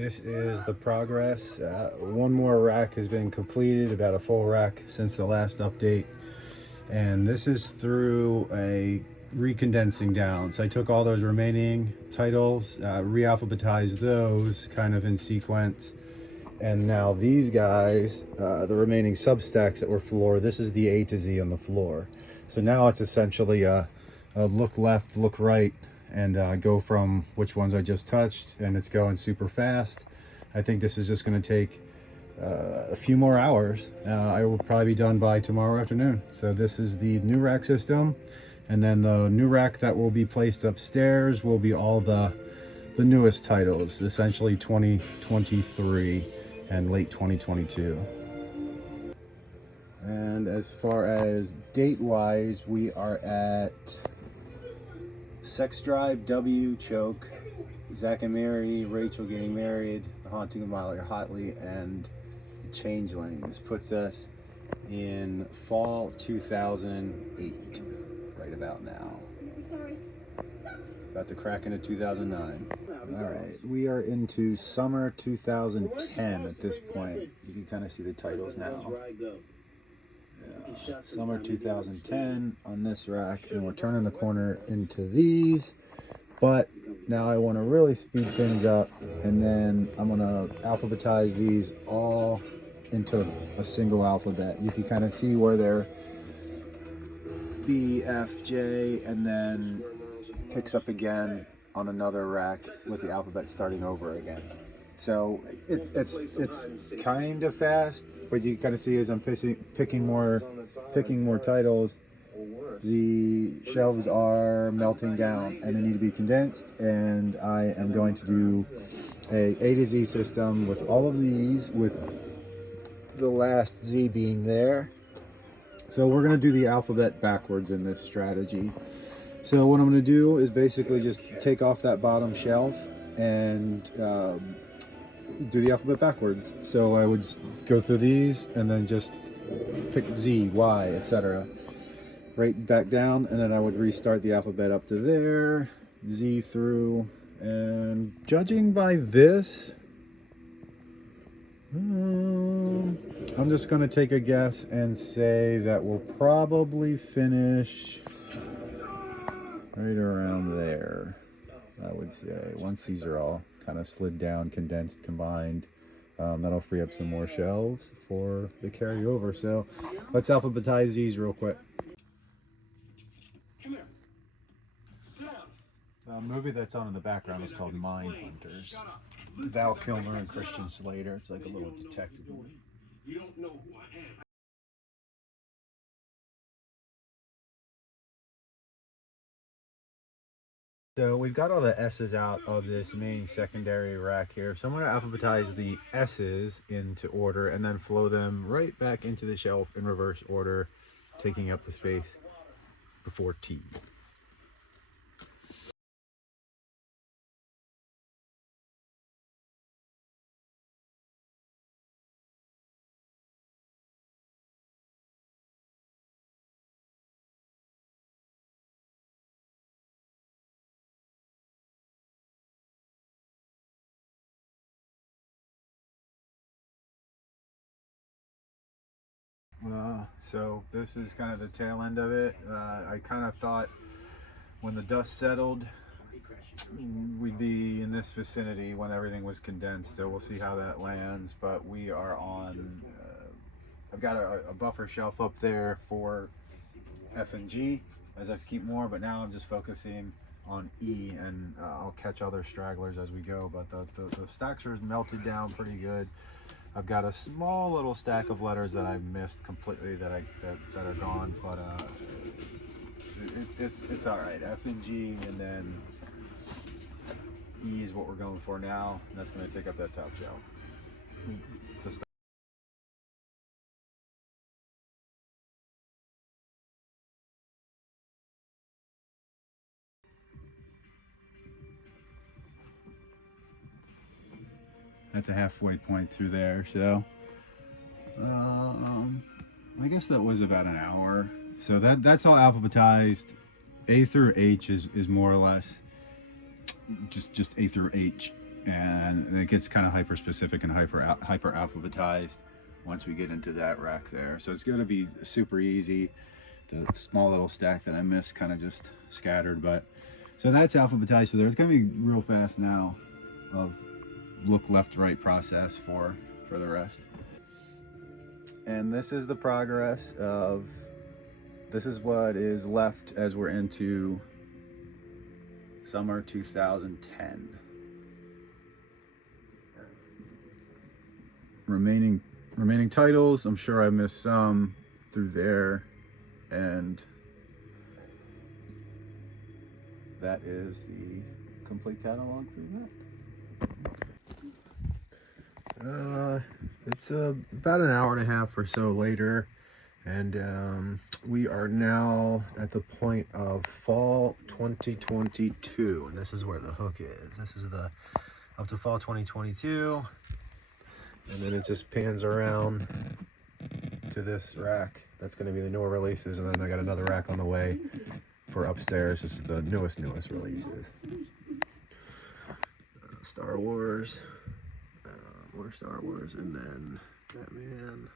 This is the progress. One more rack has been completed, about a full rack since the last update. And this is through a recondensing down. So I took all those remaining titles, re-alphabetized those kind of in sequence. And now these guys, the remaining substacks that were floor, this is the A to Z on the floor. So now it's essentially a look left, look right, and go from which ones I just touched, and it's going super fast. I think this is just going to take a few more hours. I will probably be done by tomorrow afternoon. So this is the new rack system, and then the new rack that will be placed upstairs will be all the newest titles, essentially 2023 and late 2022. And as far as date wise, we are at Sex Drive, W, Choke, Zach and Mary, Rachel getting married, The Haunting of Miley Hotley, and Changeling. This puts us in fall 2008, right about now. About to crack into 2009. All right, we are into summer 2010 at this point. You can kind of see the titles now. Summer 2010 on this rack, and we're turning the corner into these. But now I want to really speed things up, and then I'm going to alphabetize these all into a single alphabet. You can kind of see where they're B, F, J, and then picks up again on another rack with the alphabet starting over again. So it's kind of fast, but you kind of see as I'm picking more titles, the shelves are melting down and they need to be condensed, and I am going to do a to Z system with all of these, with the last Z being there. So we're going to do the alphabet backwards in this strategy. So what I'm going to do is basically just take off that bottom shelf and do the alphabet backwards. So I would just go through these and then just pick Z, Y, etc. Right back down, and then I would restart the alphabet up to there, Z through, and judging by this, I'm just going to take a guess and say that we'll probably finish right around there, I would say. Once these are all kind of slid down, condensed, combined, that'll free up some more shelves for the carryover. So let's alphabetize these real quick. The movie that's on in the background is called Mind Hunters. Val Kilmer and Christian Slater. It's like a little detective movie. You don't know who I am. So we've got all the S's out of this main secondary rack here. So I'm going to alphabetize the S's into order and then flow them right back into the shelf in reverse order, taking up the space before T. So this is kind of the tail end of it. I kind of thought when the dust settled, we'd be in this vicinity when everything was condensed. So we'll see how that lands. But we are on, I've got a buffer shelf up there for F and G as I keep more, but now I'm just focusing on E, and I'll catch other stragglers as we go. But the stacks are melted down pretty good. I've got a small little stack of letters that I missed completely that are gone, but it's all right. F and G, and then E is what we're going for now. And that's going to take up that top shelf. At the halfway point through there, so I guess that was about an hour. So that's all alphabetized. A through H is more or less just A through H. and it gets kind of hyper specific and hyper alphabetized once we get into that rack there. So it's going to be super easy. The small little stack that I missed kind of just scattered, but so that's alphabetized for there. It's going to be real fast now of look left right process for the rest. And this is the progress of, this is what is left as we're into summer 2010. Remaining titles, I'm sure I missed some through there, and that is the complete catalog through that. It's about an hour and a half or so later, and we are now at the point of fall 2022, and this is where the hook is. This is the up to fall 2022, and then it just pans around to this rack. That's going to be the newer releases, and then I got another rack on the way for upstairs. This is the newest releases. Star Wars, more Star Wars, and then Batman.